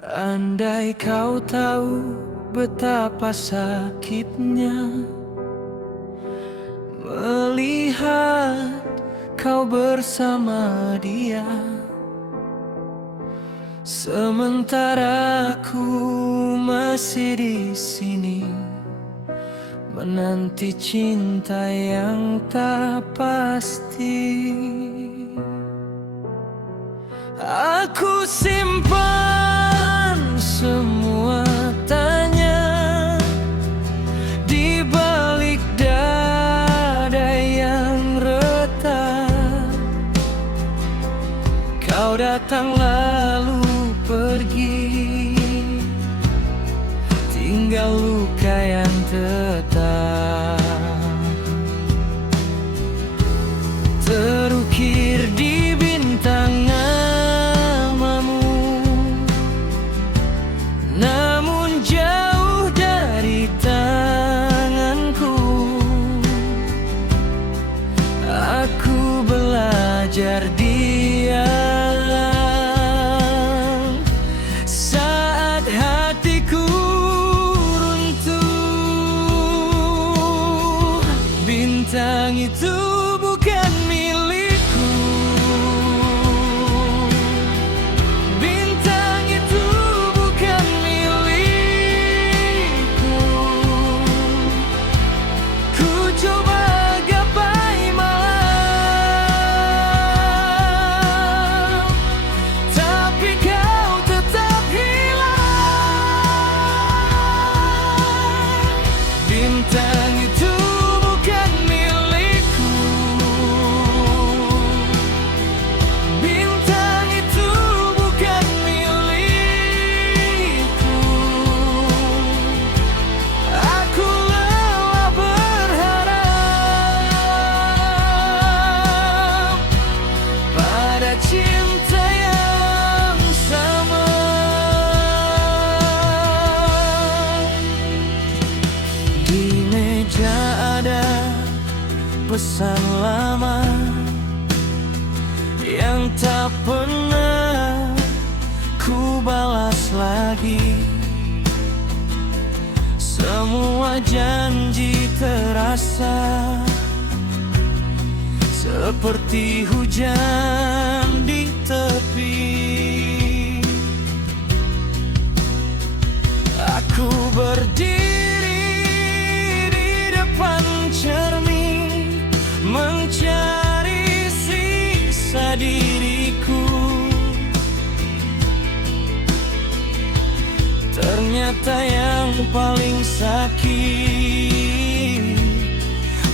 Andai kau tahu betapa sakitnya melihat kau bersama dia, sementara aku masih di sini menanti cinta yang tak pasti. Aku simpan semua tanya di balik dada yang retak. Kau datang lalu pergi, tinggal luka yang tetap terukir di bintang namamu, namun jauh dari tanganku. Aku belajar diam saat hatiku runtuh. Bintang itu bukan milikku, bintang itu bukan milikku. Ku coba gapai malam, tapi kau tetap hilang. Bintang itu bukan milikku, bintang itu bukan milikku. Aku lelah berharap pada cinta yang sama. Di meja ada pesan lama yang tak pernah ku balas lagi. Semua janji terasa seperti hujan di tepi. Aku berdiri di depan cermin mencari sisa diriku. Ternyata yang paling sakit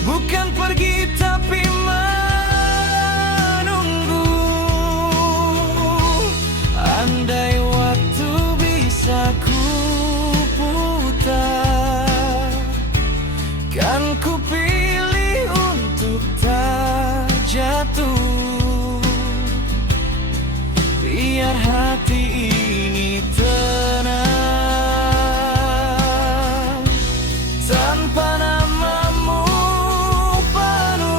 bukan pergi tapi menunggu. Andai waktu bisa ku putar, kan ku pilih untuk tak jatuh. Biar hati ini tenang tanpa namamu penuh.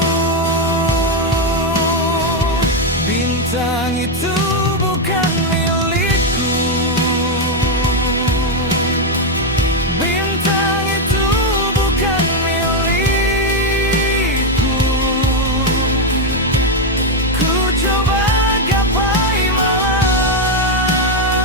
Bintang itu bukan milikku, bintang itu bukan milikku. Ku coba gapai malam,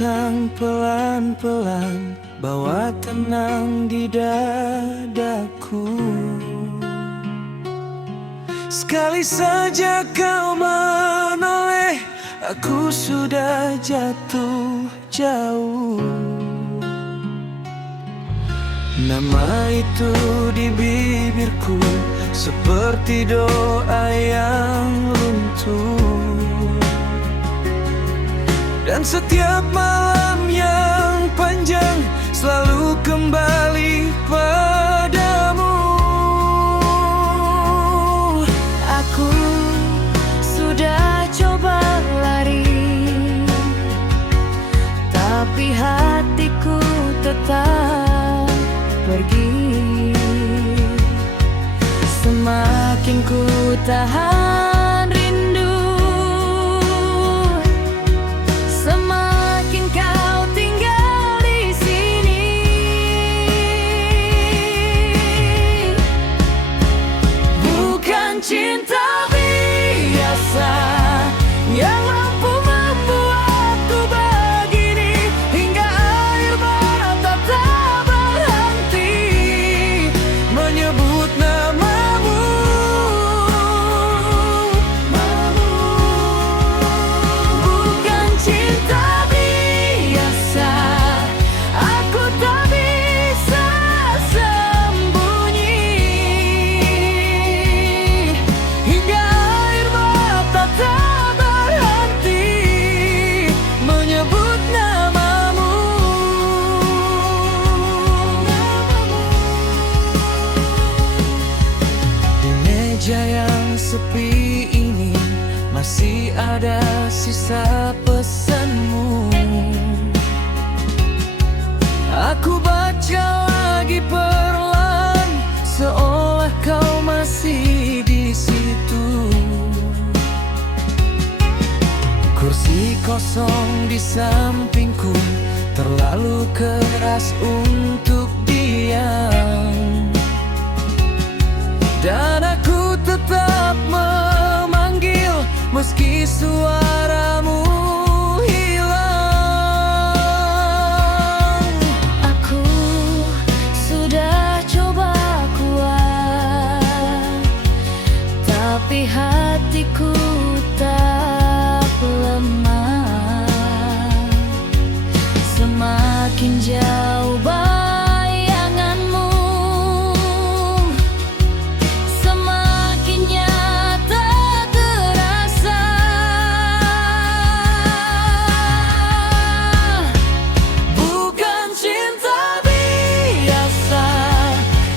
datang pelan-pelan, bawa tenang di dadaku. Sekali saja kau menoleh, aku sudah jatuh jauh. Nama itu di bibirku seperti doa yang runtuh. Dan setiap malam yang panjang selalu kembali padamu. Aku sudah coba lari, tapi hatiku tetap pergi. Semakin ku tahan rindu, semakin kau tinggal di sini. Bukan cinta biasa yang mampu membuatku begini, hingga air mata tak berhenti menyebut namamu. Bukan cinta biasa, aku tak bisa sembunyi, hingga air mata tak berhenti menyebut namamu. Di meja yang sepi ini masih ada sisa pesanmu. Aku baca lagi perlahan, seolah kau masih di situ. Kursi kosong di sampingku terlalu keras untuk diam, dan aku tetap memanggil meski suaramu hilang. Aku sudah coba kuat, tapi hatiku tak lemah. Semakin jauh bayanganmu, semakin nyata terasa. Bukan cinta biasa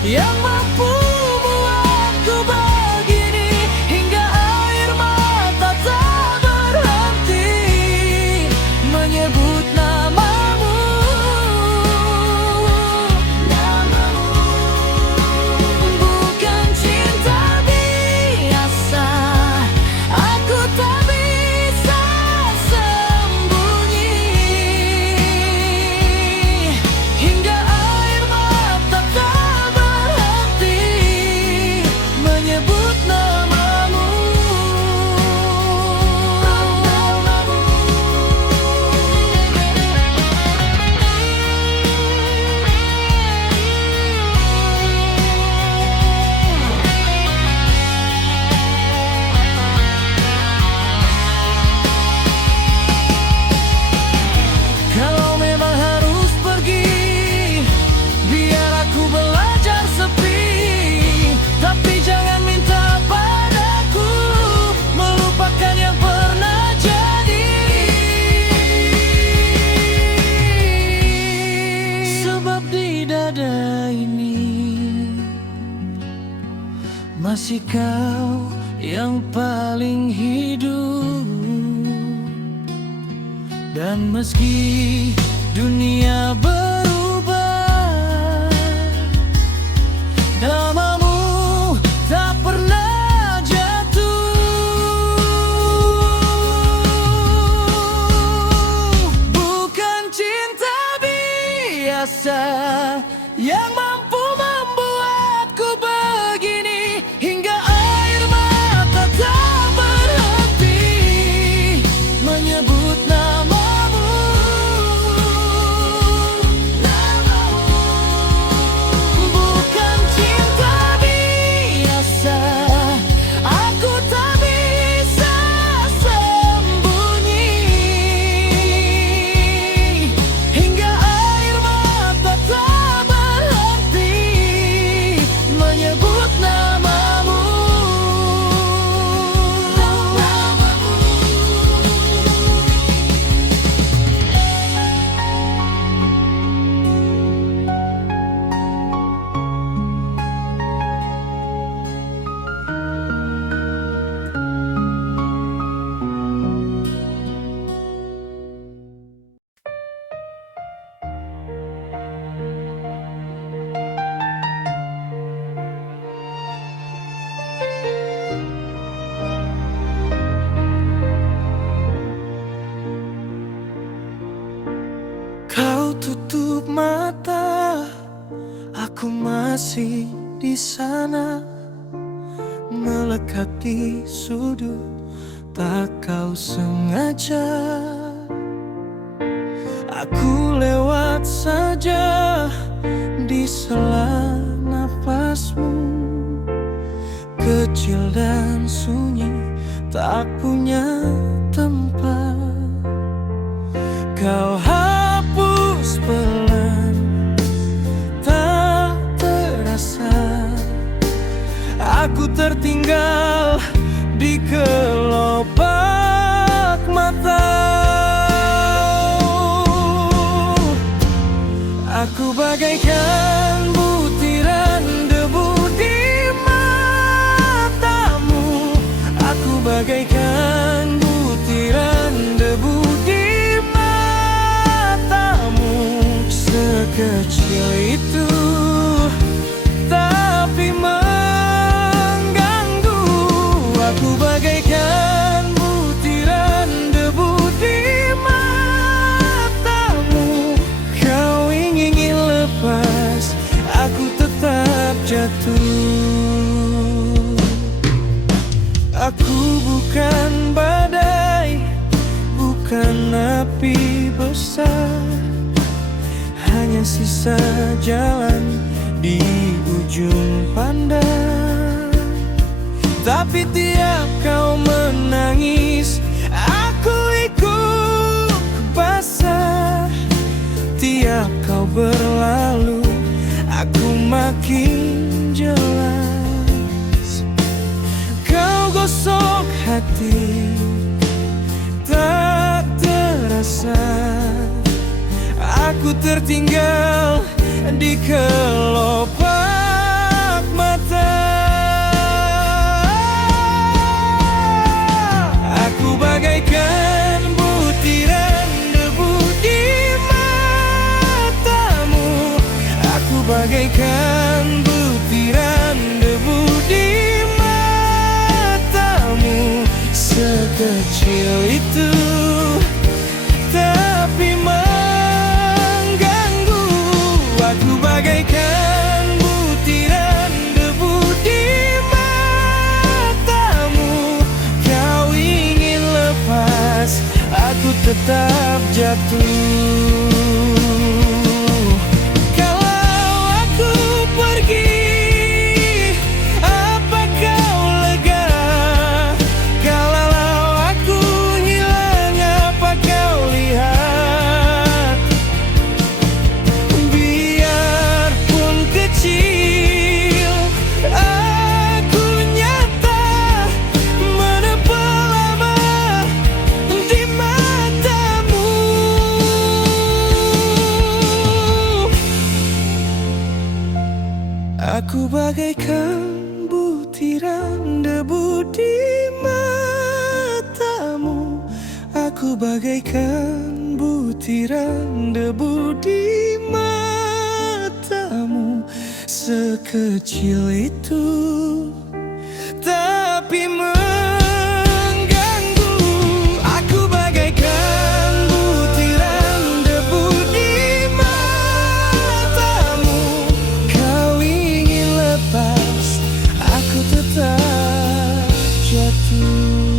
yang mampu membuatku begini, hingga air mata tak berhenti menyebut namamu. Bukan cinta biasa, aku tak bisa sembunyi, hingga air mata tak berhenti menyebut namamu. Kalau memang harus pergi, biar aku belajar sepi. Tapi jangan minta padaku melupakan yang pernah jadi. Sebab di dada ini masih kau yang paling hidup. Dan meski dunia berubah, namamu tak pernah jatuh. Bukan cinta biasa yang mampu membuatku begini, hingga air mata tak berhenti menyebut namamu. tutup mata, aku masih di sana, melekat di sudut, tak kau sengaja. Aku lewat saja di sela nafasmu, kecil dan sunyi, tak punya tempat. Kau hapus pelan, tak terasa. Aku tertinggal di kelopak mata. Aku bagaikan butiran debu di matamu. Aku bagaikan butiran debu di matamu. Sekecil itu, tapi mengganggu. Aku bagaikan butiran debu di matamu. Kau ingin lepas, aku tetap jatuh. Aku bukan badai, bukan api besar, hanya sisa jalan di ujung pandang. Tapi tiap kau menangis, aku ikut basah. Tiap kau berlalu, aku makin jelas. Kau gosok hati, tak terasa. Aku tertinggal di kelopak mata. Aku bagaikan butiran debu di matamu. Aku bagaikan butiran debu di matamu. Sekecil itu, tapi mengganggu. Aku bagaikan butiran debu di matamu. Kau ingin lepas, aku tetap jatuh. Kalau aku pergi, apa kau lega? Kalau aku hilang, apa kau lihat? Biarpun kecil, aku nyata menempel lama di matamu. Aku bagaikan butiran debu di matamu. Aku bagaikan butiran debu di matamu. Sekecil itu, tapi mengganggu. Aku bagaikan butiran debu di matamu. Kau ingin lepas, aku tetap jatuh.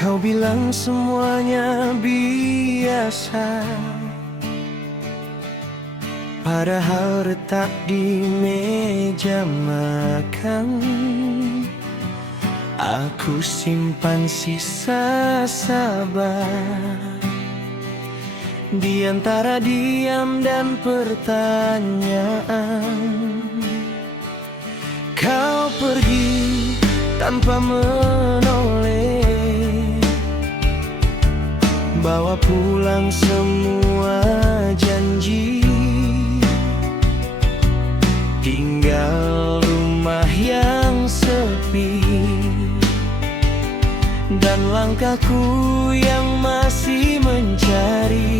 Kau bilang semuanya biasa, padahal retak di meja makan. Aku simpan sisa sabar di antara diam dan pertanyaan. Kau pergi tanpa menoleh, dan langkahku yang masih mencari.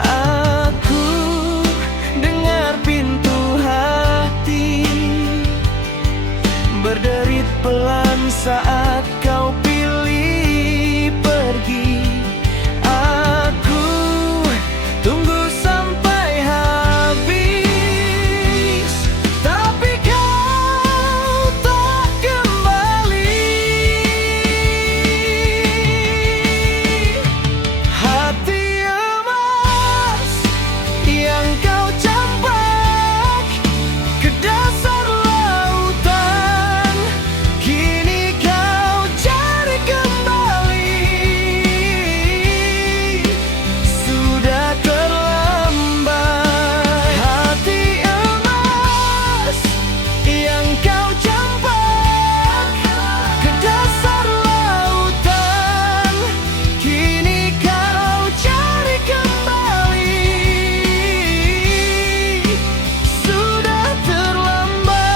Aku dengar pintu hati berderit pelan saat kau pilih pergi. Aku tunggu sampai habis, tapi kau tak kembali. Hati emas yang kau campak ke dasar lautan, kini kau cari kembali. Sudah terlambat. Hati emas yang kau campak ke dasar lautan, kini kau cari kembali. Sudah terlambat.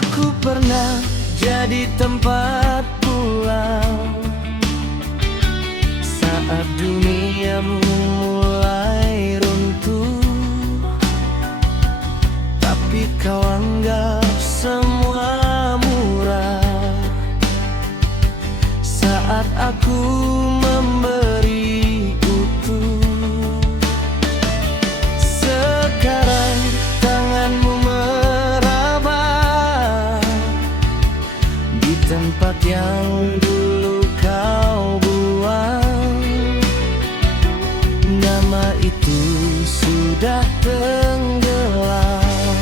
Aku pernah jadi tempat pulang saat duniamu mulai runtuh, tapi kau anggap semua murah saat aku memberi utuh. Sekarang tanganmu meraba di tempat yang dulu kau buang. Nama itu sudah tenggelam.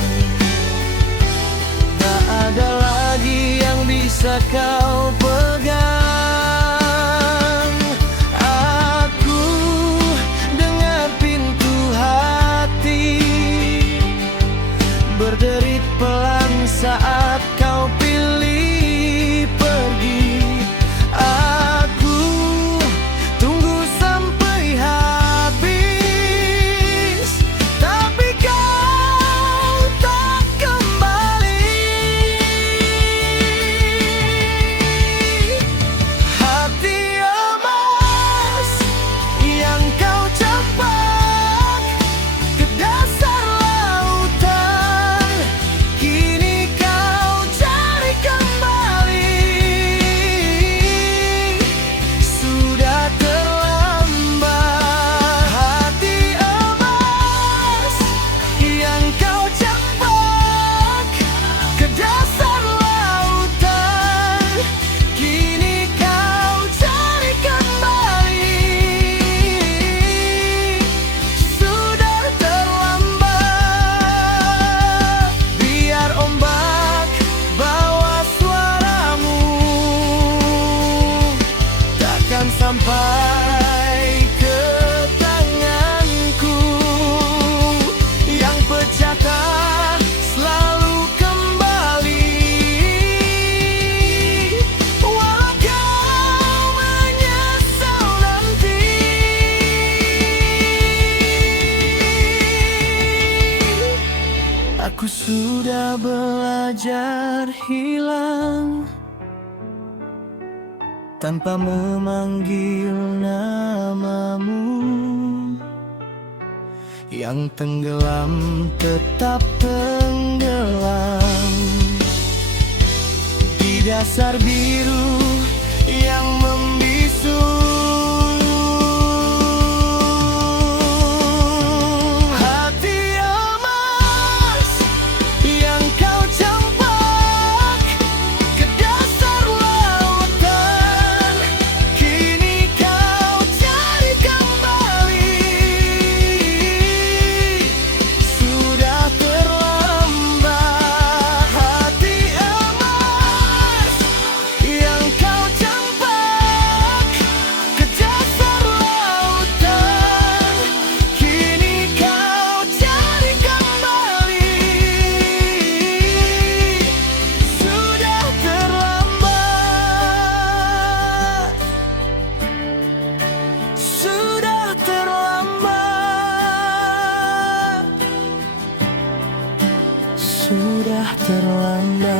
Tak ada lagi yang bisa kau pegang. Aku dengar pintu hati berderit pelan saat kau pilih pergi. Aku tunggu sampai habis, tapi kau tak kembali. Hati emas yang kau campak ke dasar lautan, kini kau cari kembali. Sudah terlambat. Hati emas yang kau campak ke dasar lautan, kini kau cari kembali. Sudah terlambat. Biar ombak bawa suaramu, takkan sampai ke tanganku. Yang pecah tak selalu kembali, walau kau menyesal nanti. Aku sudah belajar hilang tanpa memanggil namamu. Yang tenggelam tetap tenggelam di dasar biru yang membisu. Hati emas yang kau campak ke dasar lautan, kini kau cari kembali. Sudah terlambat. Hati emas yang sudah terlambat.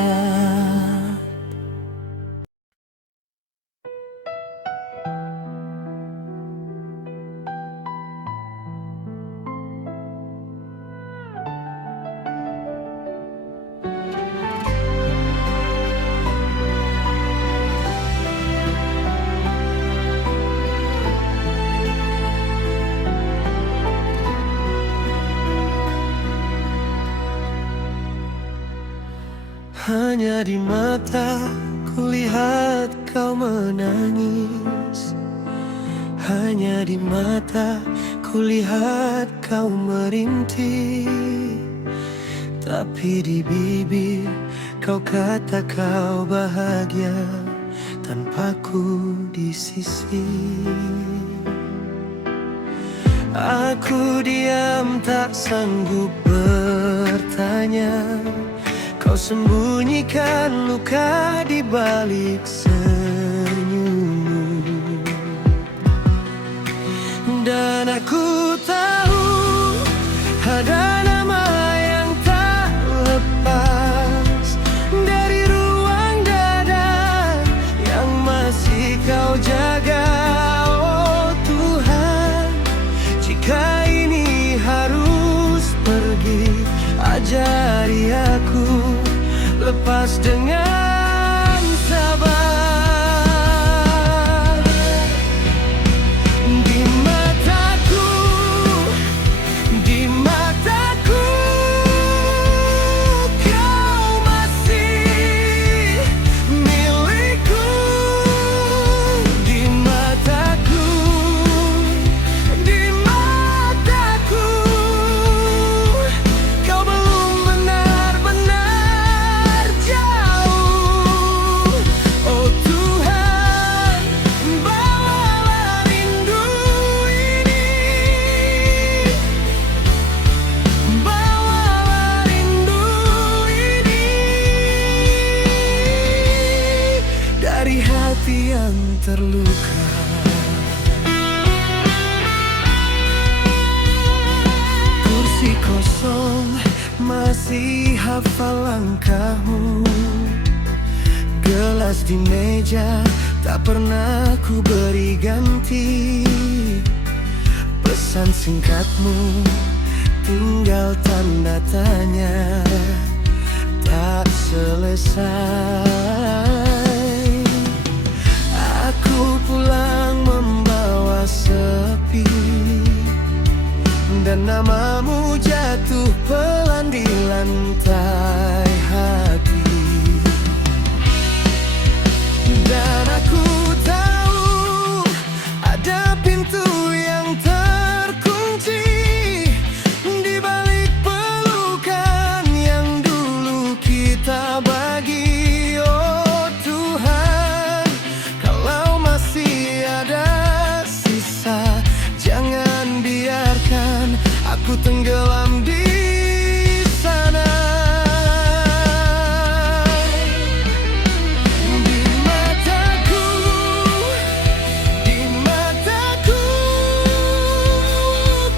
Hanya di mata kulihat kau menangis. Hanya di mata kulihat kau merintih. Tapi di bibir kau kata kau bahagia tanpaku di sisi. Aku diam tak sanggup bertanya. Kau sembunyikan luka di balik senyummu. Dan aku tahu ada nama yang tak lepas dari ruang dada yang masih kau jaga. Oh Tuhan, jika ini harus pergi, ajari aku lepas dengan sabar. Di mataku, di mataku, kau masih milikku. Di mataku, di mataku, kau belum benar-benar jauh. Oh Tuhan, bawalah rindu ini, bawalah rindu ini dari hati yang terluka. Kursi kosong masih hafal langkahmu. Gelas di meja tak pernah ku beri ganti. Pesan singkatmu tinggal tanda tanya tak selesai. Aku pulang membawa sepi, dan namamu jatuh pelan di lantai hati. Dan aku tahu ada pintu yang terkunci di balik pelukan yang dulu kita bagi. Oh Tuhan, kalau masih ada sisa, jangan biarkan aku tenggelam di sana. Di mataku, di mataku,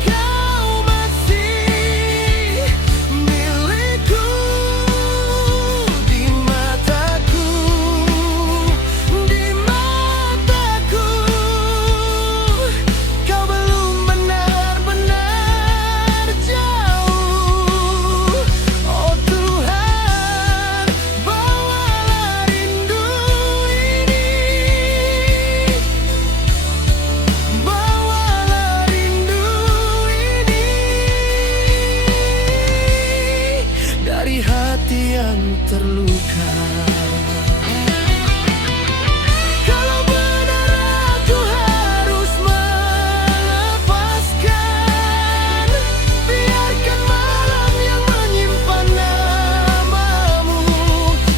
kau masih milikku. Di mataku, di mataku, kau belum benar-benar jauh. Oh Tuhan, bawalah rindu ini, bawalah rindu ini dari hati yang terluka. Kalau benar aku harus melepaskan, biarkan malam yang menyimpan namamu.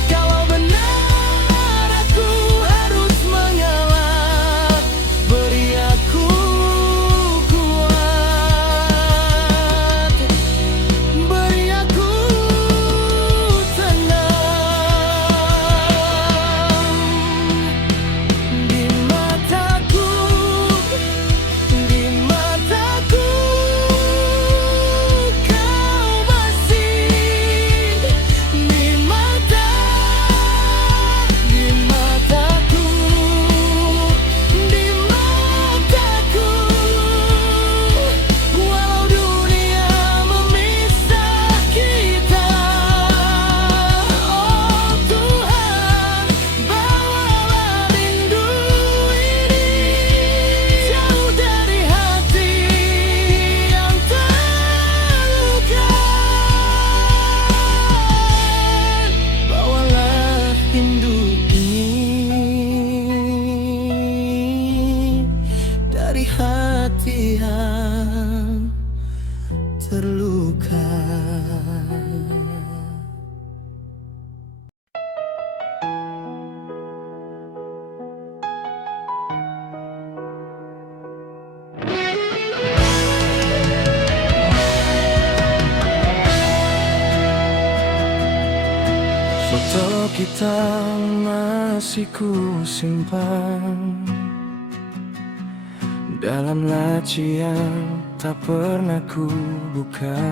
Kalau benar aku harus mengalah, beri aku kuat, beri aku tenang. Foto kita masih ku simpan dalam laci yang tak pernah ku buka.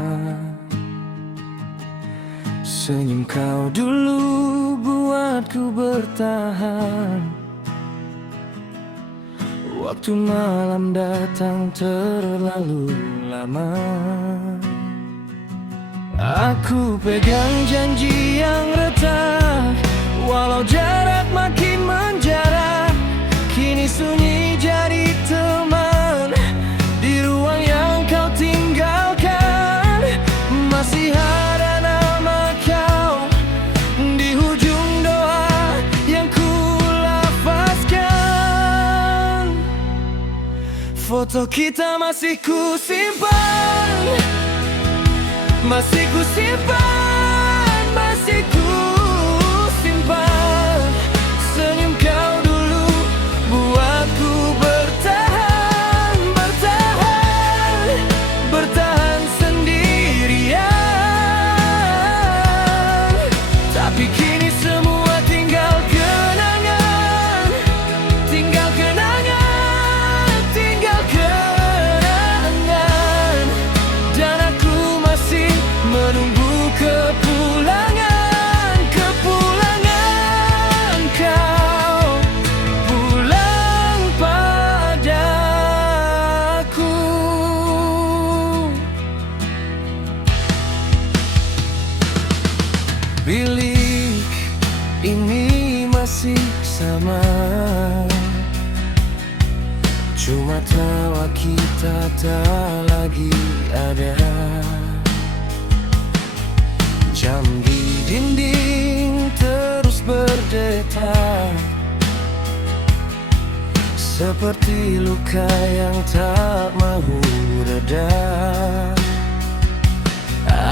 Senyum kau dulu buatku bertahan. Waktu malam datang terlalu lama. Aku pegang janji yang retak, walau jarak makin menjarak. Kini sunyi jadi teman di ruang yang kau tinggalkan. Masih ada nama kau di ujung doa yang ku lafazkan. Foto kita masih ku simpan, masih ku simpan, masih ku simpan. Senyum kau dulu buatku bertahan, bertahan, bertahan sendirian. Tapi kini semua tinggal kenangan, tinggal kenangan, tinggal kenangan. Dan aku masih menunggu kepulangan, kepulangan kau pulang padaku. Bilik ini masih sama, cuma tawa kita tak lagi ada. Jam di dinding terus berdetak, seperti luka yang tak mau reda.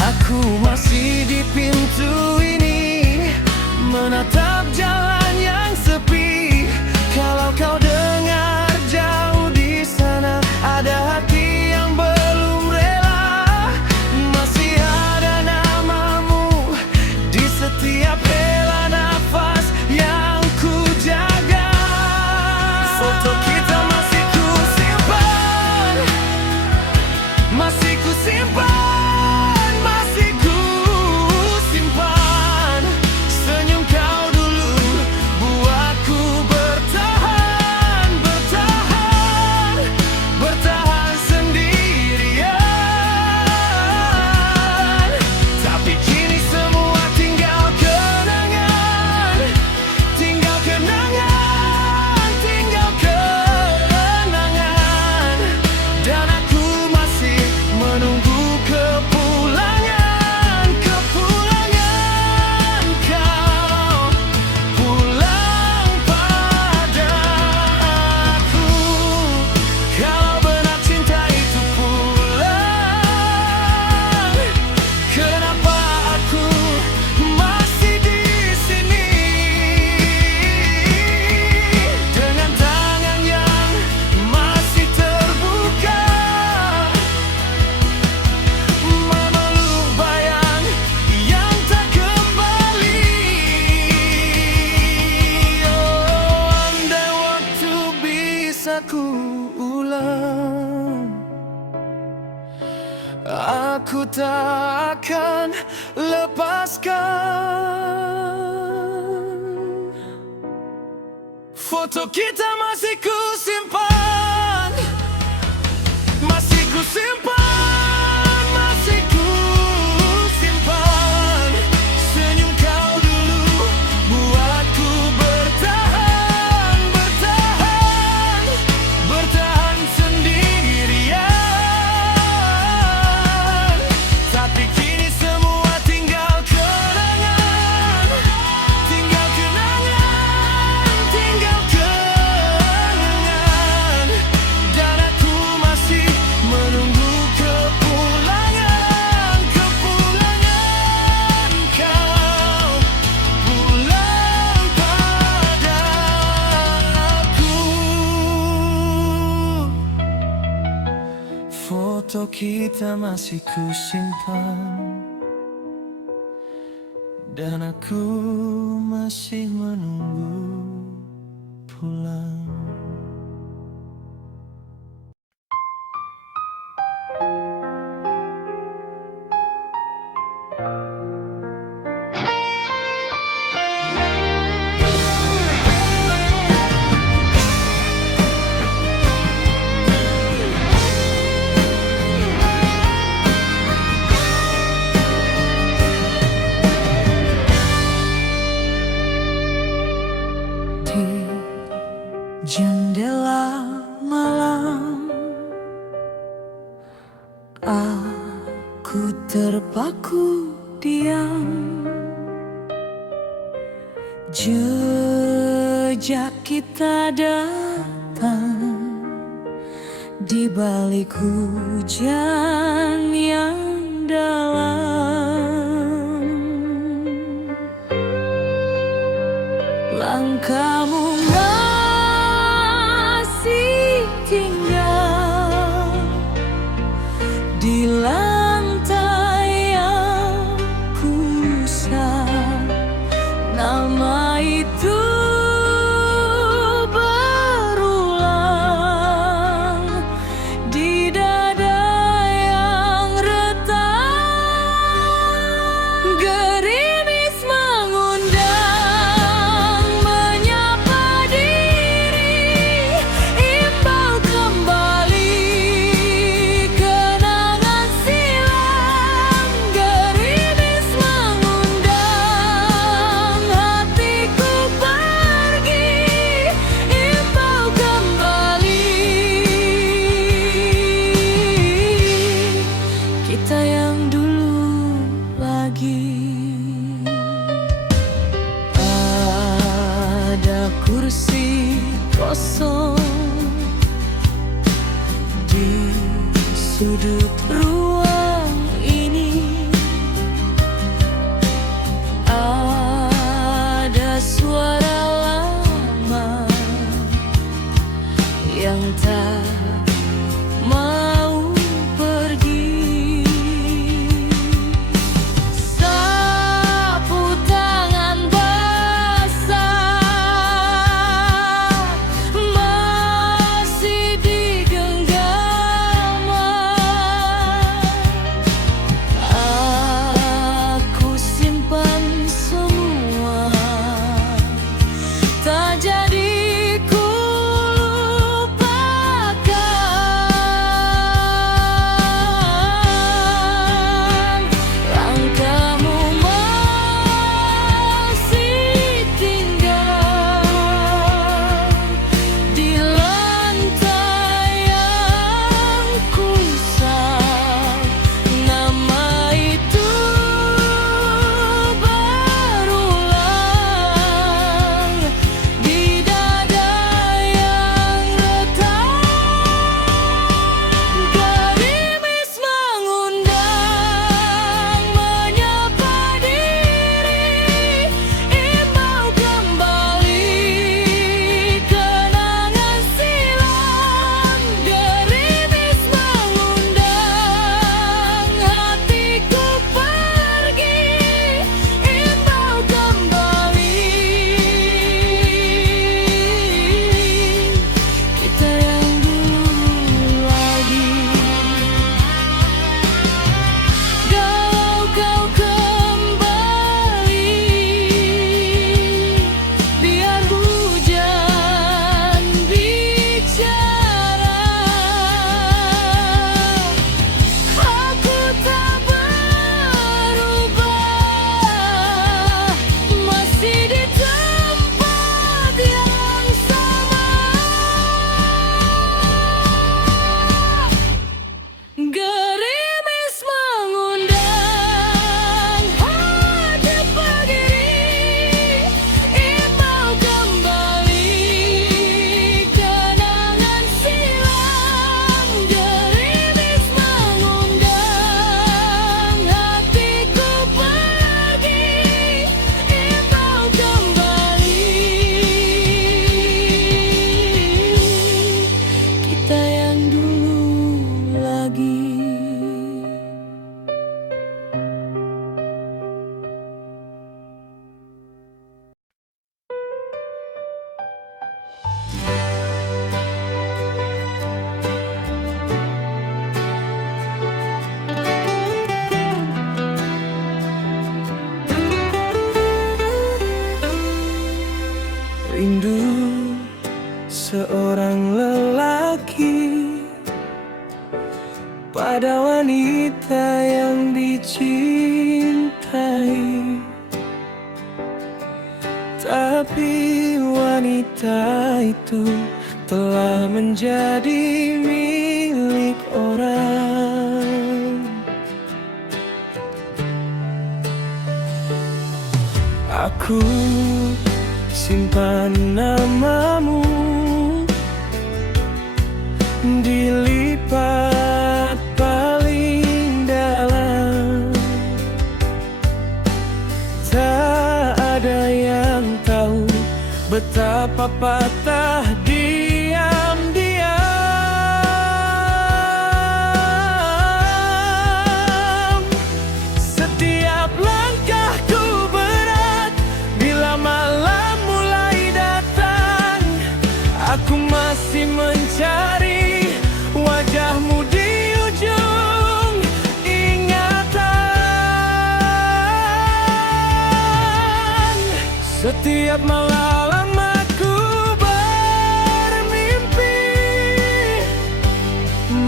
Aku masih di pintu ini, menatap jalan yang sepi. Kalau kau dengar jauh di sana ada hati yang belum rela. Masih ada namamu di setiap hela nafas yang ku jaga. Foto kita masih ku simpan, masih ku simpan, masih ku simpan. Senyum kau dulu buatku bertahan, bertahan, bertahan sendirian. Tapi kini semua tinggal kenangan, tinggal kenangan, tinggal kenangan. Dan aku masih menunggu kepulangan, kepulangan kau pulang padaku. Kalau benar cinta itu pulang, kenapa aku masih di sini dengan tangan yang masih terbuka, memeluk bayang yang tak kembali. Oh, andai waktu bisa ku ulang, aku tak akan lepaskan. Foto kita masih ku simpan, masih ku simpan, masih ku simpan. Senyum kau dulu buatku bertahan, bertahan, bertahan sendirian. Tapi kini semua tinggal kenangan, tinggal kenangan, tinggal kenangan. Dan aku masih menunggu kepulangan, kepulangan kau pulang padaku. Foto kita masih ku simpan dan aku masih menunggu pulang. Di jendela malam, aku terpaku diam. Jejak kita datang di balik hujan yang dalam. Langkahmu masih tinggal di lantai yang kusam. Nama itu berulang di dada yang retak. Gerimis mengundang, menyapa diri, imbau kembali kenangan silam. Gerimis mengundang, hatiku pergi, imbau kembali. Kita yang dulu lagi. Ada kursi kosong di sudut ruang ini. Ada suara lama yang tak mau pergi. Sapu tangan basah masih digenggam. ada wanita yang dicintai, tapi wanita itu telah menjadi milik orang. Aku simpan namamu, dilipat paling dalam. Tak ada yang tahu betapa patah diam-diam. Setiap langkahku berat bila malam mulai datang. Aku masih mencari wajahmu di ujung ingatan. Setiap malam aku bermimpi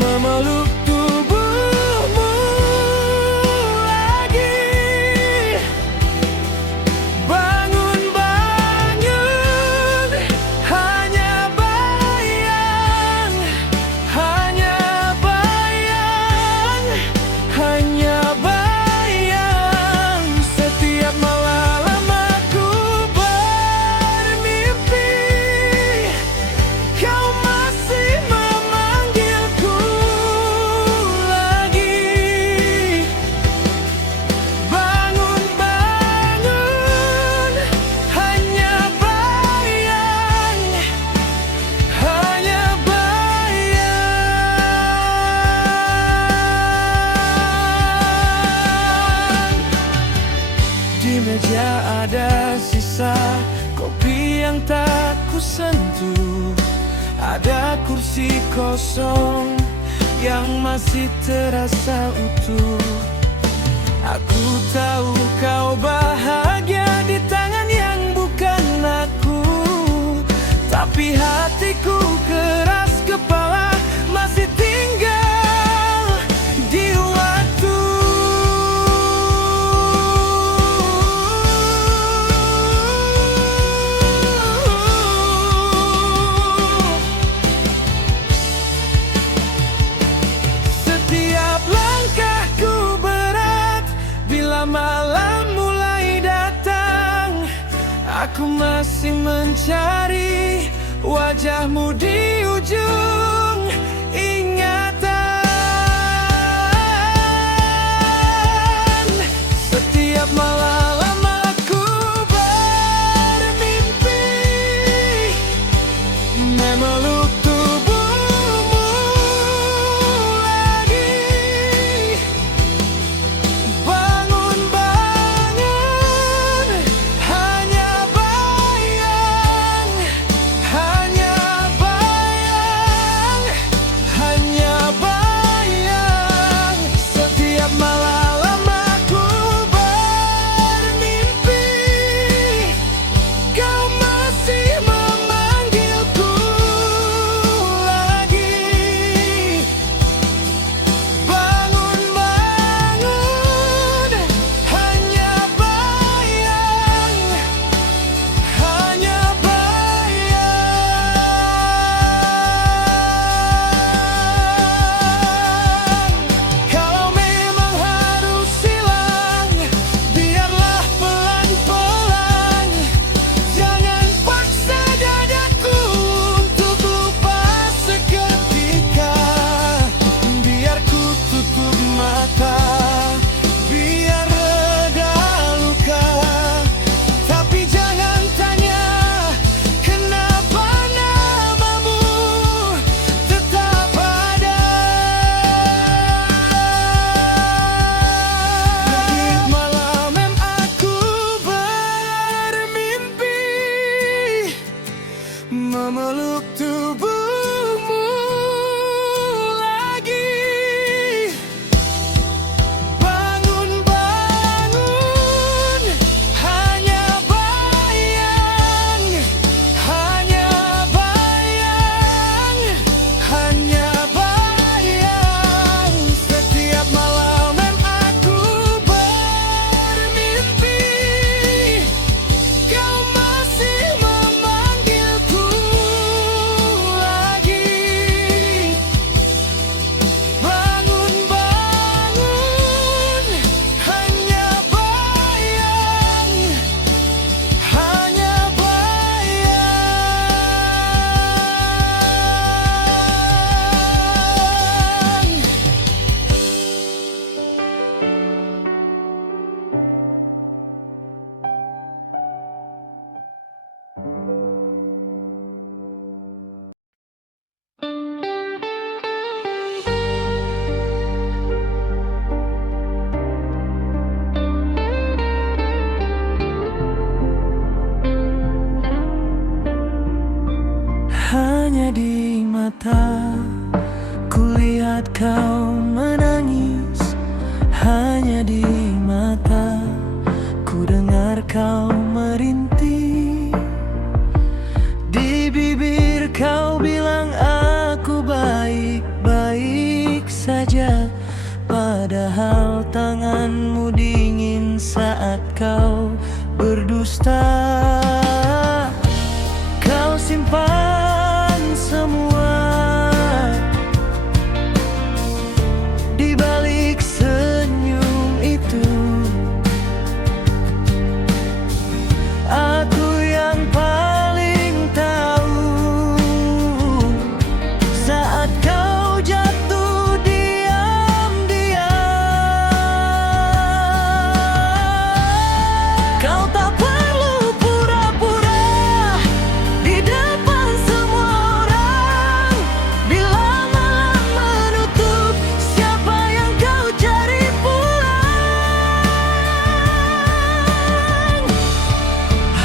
memeluk tubuhmu lagi. Bangun-bangun, hanya bayang, hanya bayang, hanya bayang. Setiap malam aku bermimpi kau masih memanggilku lagi. Bangun-bangun, hanya bayang, hanya bayang. Di meja ada sisa kopi yang tak kusentuh, ada kursi kosong yang masih terasa utuh. Aku tahu kau bahagia di tangan yang bukan aku, tapi hatiku keras kepala masih tinggal di waktu. Setiap langkahku berat bila malam mulai datang. Aku masih mencari wajahmu di ujung ingatan. Setiap malam aku bermimpi memeluk tubuhmu lagi. Bangun-bangun, hanya bayang, hanya bayang, hanya bayang. Setiap malam aku bermimpi kau menangis, hanya di mata ku dengar kau merintih. Di bibir kau bilang aku baik-baik saja, padahal tanganmu dingin saat kau berdusta. Kau simpan semua di balik senyum itu. Aku yang paling tahu saat kau jatuh diam-diam. Kau tak perlu pura-pura di depan semua orang. Bila malam menutup, siapa yang kau cari pulang?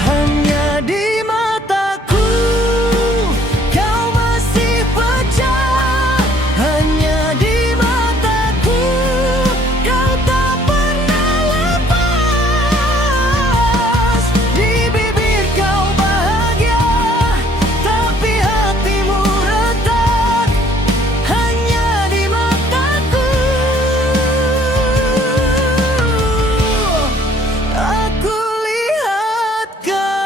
Hanya di mataku kau masih pecah. Hanya di mataku kau tak pernah lepas. Di bibir kau bahagia, tapi hatimu retak. Hanya di mataku aku lihat kau.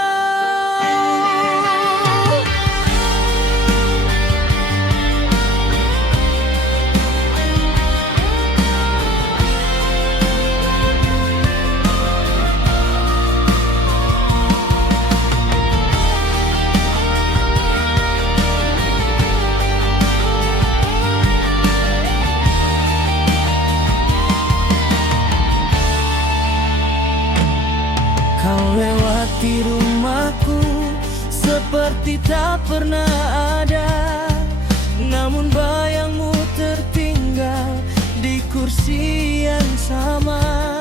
Kau lewati rumahku seperti tak pernah ada, namun bayangmu tertinggal di kursi yang sama.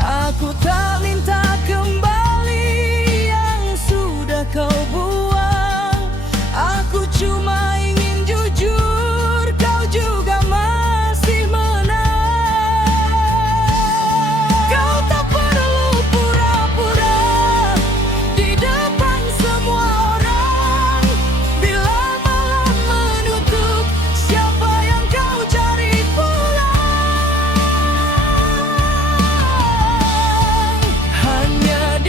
Aku tak minta kembali yang sudah kau buang. Aku cuma ingin jujur, kau juga masih menang. Kau tak perlu pura-pura di depan semua orang. Bila malam menutup, siapa yang kau cari pulang? Hanya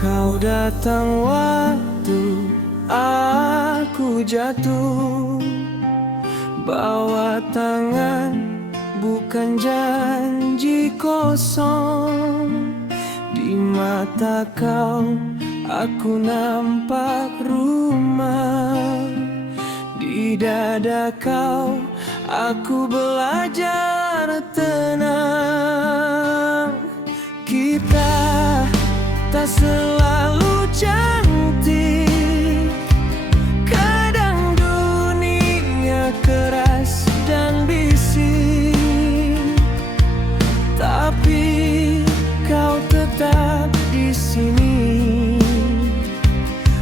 Kau datang waktu aku jatuh, bawa tangan bukan janji kosong. Di mata kau aku nampak rumah, di dada kau aku belajar tenang. Kita tak selalu cantik, kadang dunia keras dan bising, tapi kau tetap di sini.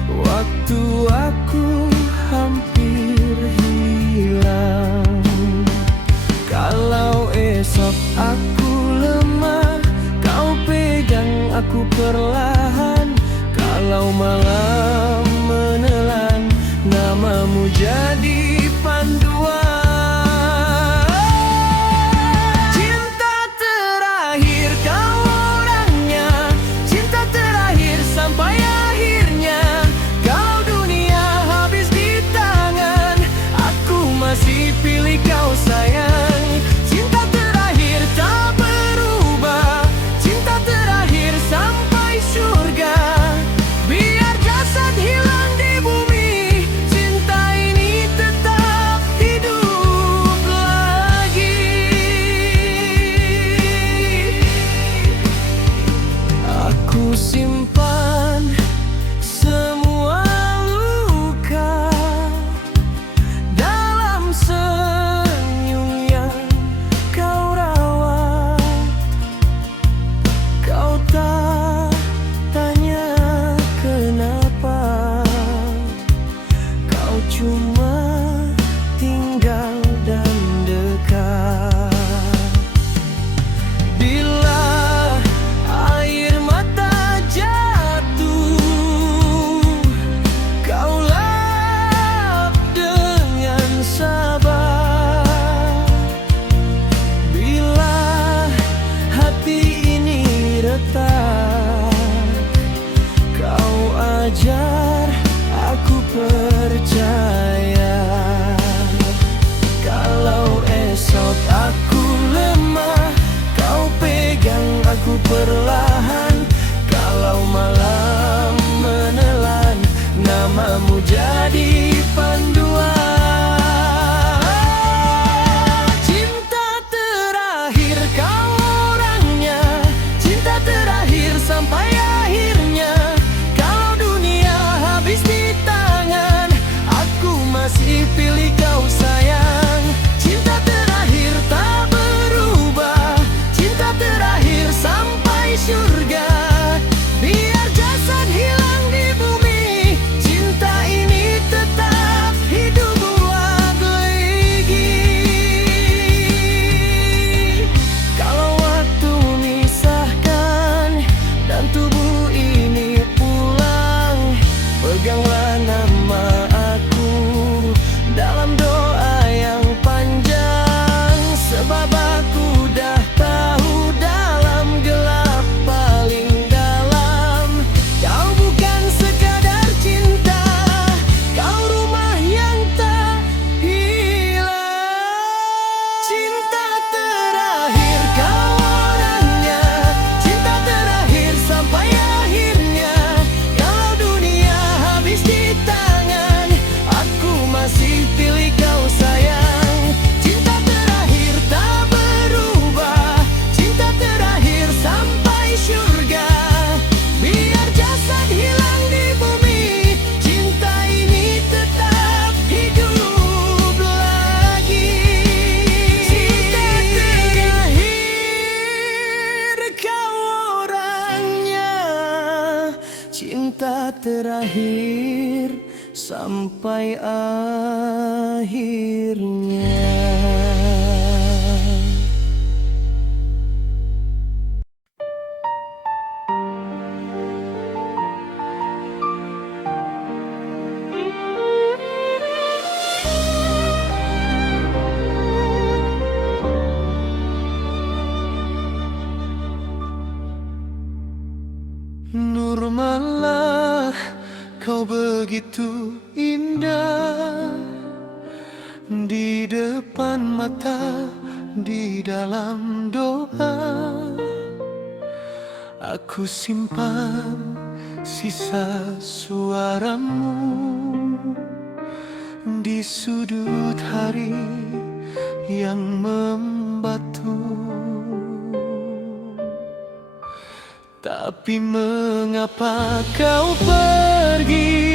Waktu aku hampir hilang. Kalau esok aku lemah, kau pegang aku perlahan. Kalau malam menelan, namamu jadi panduan. Cinta terakhir kau orangnya, cinta terakhir sampai akhirnya. Kalau dunia habis di tangan, aku masih pilih kau sayang. Cinta terakhir tak berubah, cinta terakhir sampai surga. Biar jasad hilang di bumi, cinta ini tetap hidup lagi. Aku simpan semua luka dalam senyum yang kau rawat. Kau tak tanya kenapa, kau cuma tinggal dan dekat. Bila air mata jatuh, kau lap dengan sabar. Bila hati ini retak, kau ajar aku percaya. Kalau esok aku lemah, kau pegang aku perlahan. Kalau malam menelan, namamu jadi panduan. Cinta terakhir kau orangnya, cinta terakhir sampai akhirnya. Kalau dunia habis di tangan, aku masih pilih kau sayang. Cinta terakhir tak berubah, cinta terakhir sampai surga. Biar jasad hilang di bumi, cinta ini tetap hidup lagi. Kalau waktu misahkan dan tubuh ini pulang, peganglah nama aku dalam doa yang panjang. Sebab aku dah tahu dalam gelap paling dalam, kau bukan sekadar cinta, kau rumah yang tak hilang. Cinta terakhir kau orangnya, cinta terakhir sampai akhirnya. Kalau dunia habis di tangan, aku masih pilih kau sayang. Cinta terakhir tak berubah, cinta terakhir sampai surga. Biar jasad hilang di bumi, cinta ini tetap hidup lagi. Cinta terakhir kau orangnya, cinta terakhir sampai akhirnya. begitu indah di depan mata, di dalam doa. Aku simpan sisa suaramu di sudut hari yang membatu. Tapi mengapa kau pergi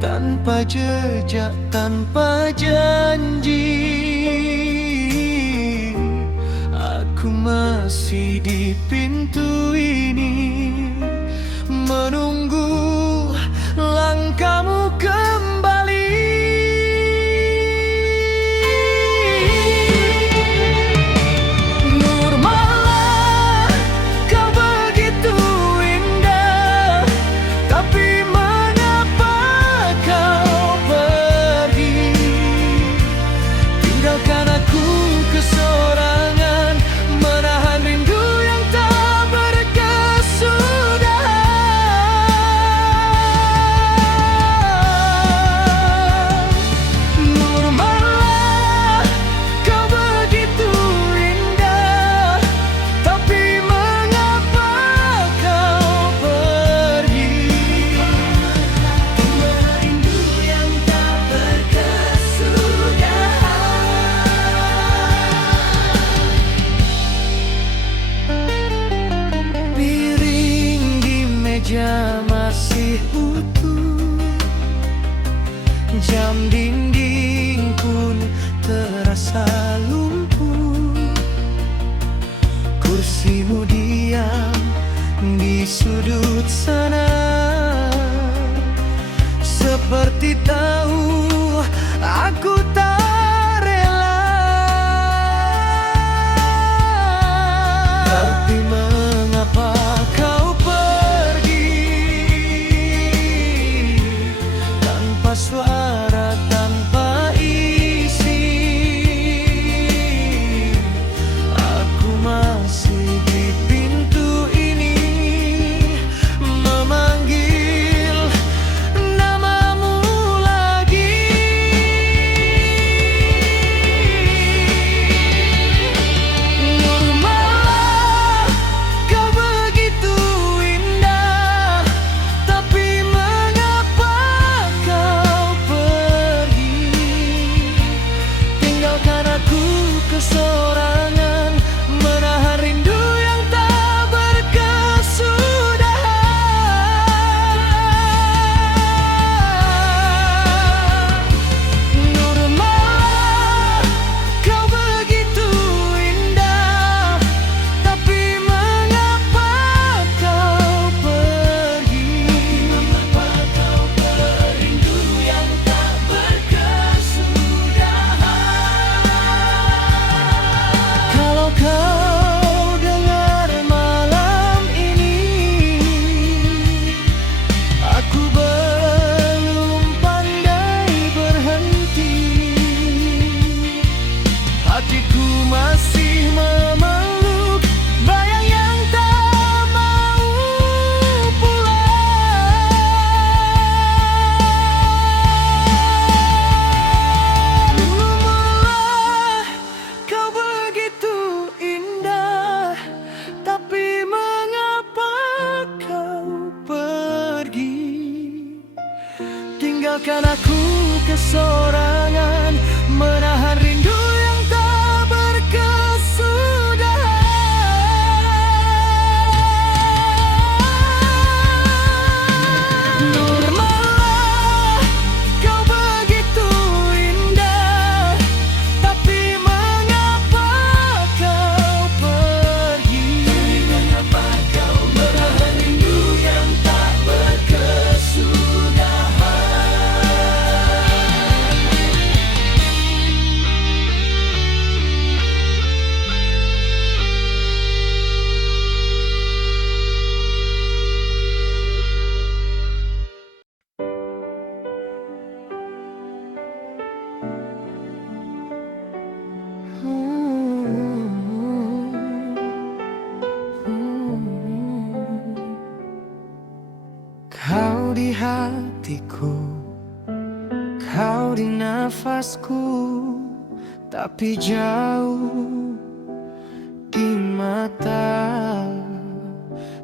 tanpa jejak, tanpa janji? Aku masih di pintu ini menunggu langkahmu kembali. Nurmala, kau begitu indah, tapi mengapa kau pergi, tinggalkan aku kesorangan, menahan rindu yang tak berkesudahan. Nurmala, kau begitu indah, tapi mengapa kau pergi, menahan rindu yang tak berkesudahan. Piring di meja masih utuh, jam dinding pun terasa lumpuh. Kursimu diam di sudut sana, seperti tahu aku tak rela. Tapi mengapa kau pergi tanpa suara, tanpa isi? Aku masih di pintu ini memanggil namamu lagi. Nurmala, kau begitu indah, tapi mengapa kau pergi, tinggalkan aku kesorangan, menahan rindu yang tak berkesudahan. Nurmala, kau begitu indah, tapi mengapa kau pergi, rindu yang tak berkesudahan. Kalau kau dengar malam ini, aku belum pandai berhenti. Hatiku masih memeluk bayang yang tak mau pulang. Nurmala, kau begitu indah, tapi mengapa kau pergi, tinggalkan aku kesorangan, menahan rindu yang tak berkesudahan. Nurmala, kau begitu indah, tapi mengapa kau pergi, mengapa kau menahan rindu yang tak berkesudahan. di hatiku, kau di nafasku, tapi jauh di mata.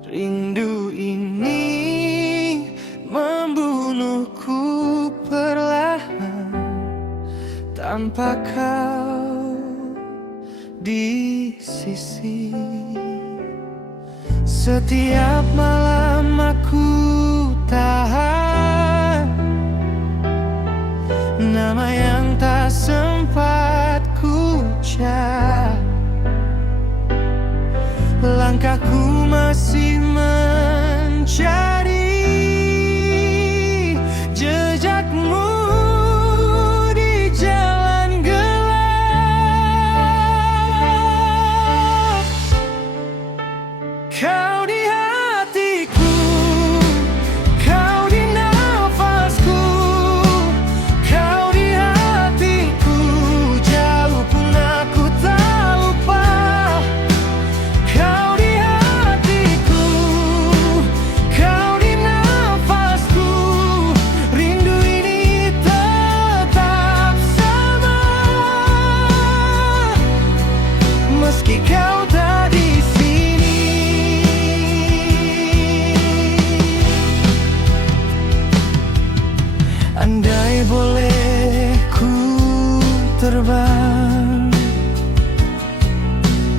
Rindu ini membunuhku perlahan, tanpa kau di sisi. Setiap malam aku tahan nama yang tak sempat ku ucap. Langkahku masih mencari jejakmu di jalan gelap. Kau di hatiku, kau di nafasku, kau di hatiku, jauh pun aku tak lupa. Kau di hatiku, kau di nafasku, rindu ini tetap sama. Meski kau tak di sini, andai boleh ku terbang,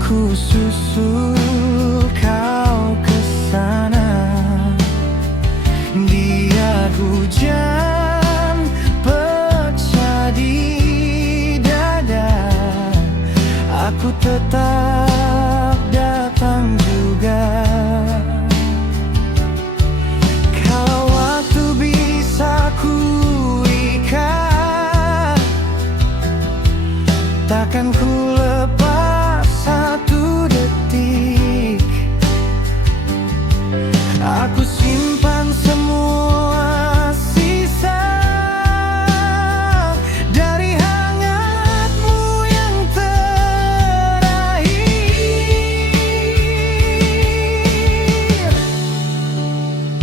ku susul kau ke sana. Dia hujan pecah di dada, aku tetap datang juga. Kalau waktu bisa ku ikat, takkan ku lepas satu detik. Aku simpan semua sisa dari hangatmu yang terakhir.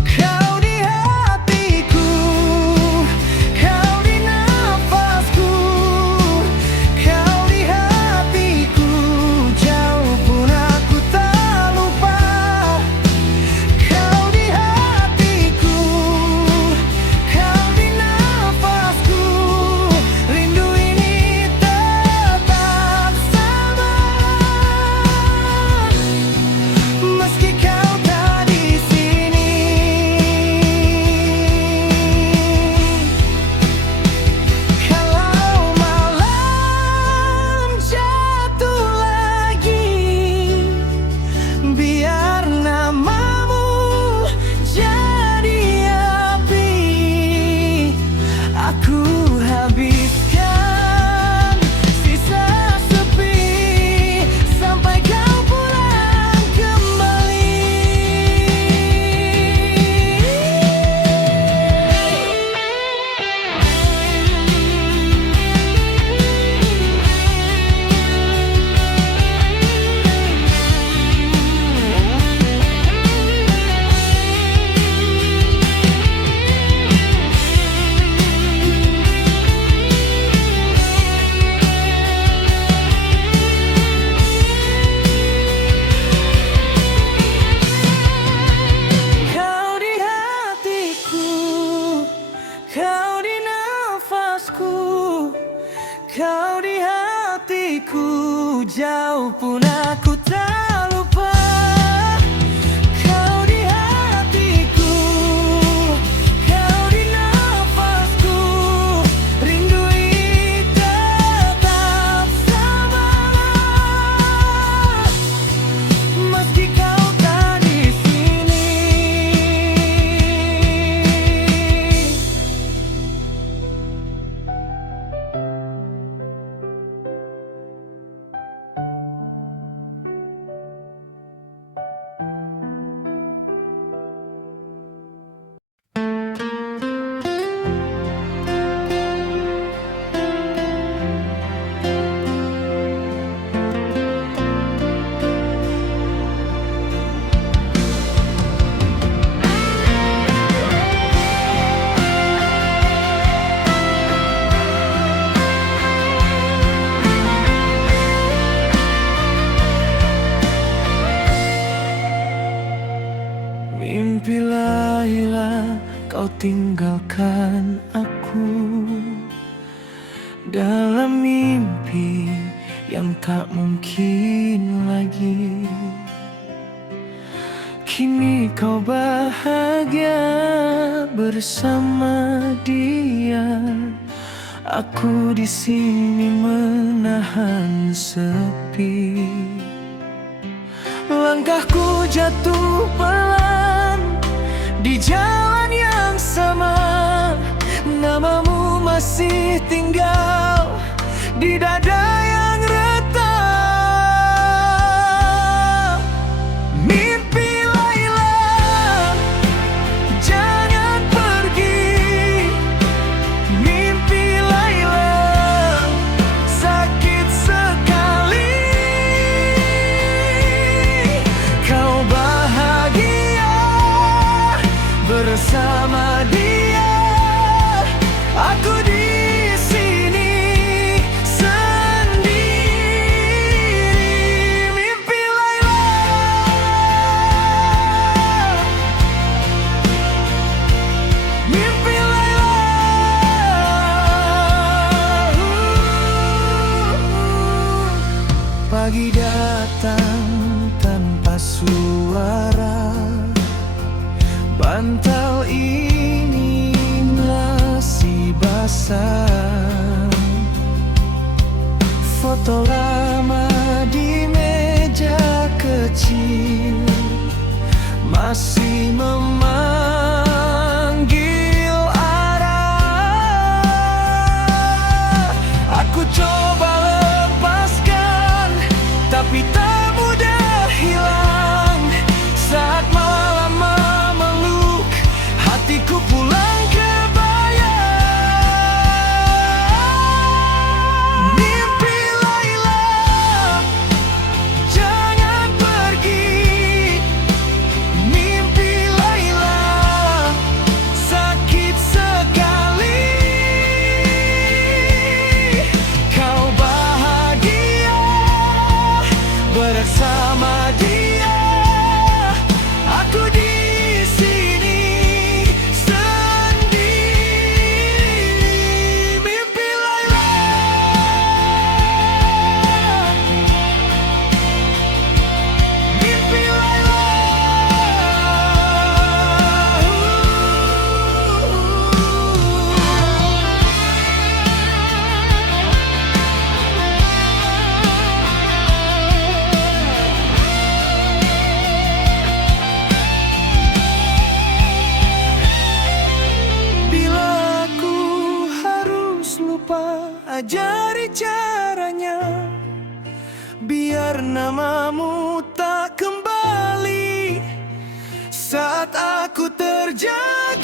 Kau di hatiku, kau di nafasku, kau di hatiku, jauh pun aku tak lupa. Kau di hatiku, kau di nafasku, rindu ini tetap sama. Meski kau tak di sini, kalau malam jatuh lagi, biar namamu jadi api. Aku habiskan sisa sepi sampai kau pulang kembali. Kau di hatiku, kau di nafasku, kau di hatiku, jauh pun aku tak lupa. Kau di hatiku, kau di nafasku, rindu ini tetap sama. Meski kau tak di sini. tinggalkan aku dalam mimpi yang tak mungkin lagi. Kini kau bahagia bersama dia. Aku di sini menahan sepi. Langkahku jatuh pelan di jalan yang sama. Namamu masih tinggal di dada yang retak. Mimpi Laila, jangan pergi. Mimpi Laila, sakit sekali. Kau bahagia bersama dia. Aku di sini sendiri. Mimpi Laila, mimpi Laila. Pagi datang tanpa suara. Bantal ini masih basah. Foto lama di meja kecil masih memanggil arah. Aku coba lepaskan, tapi tak mudah hilang. Saat malam memeluk, hatiku pulang kebayang. Mimpi Laila, jangan pergi. Mimpi Laila, sakit sekali. Kau bahagia bersama dia. Aku di sini sendiri. Mimpi Laila, mimpi Laila. Bila aku harus lupa, ajari caranya, biar namamu tak kembali saat aku terjaga.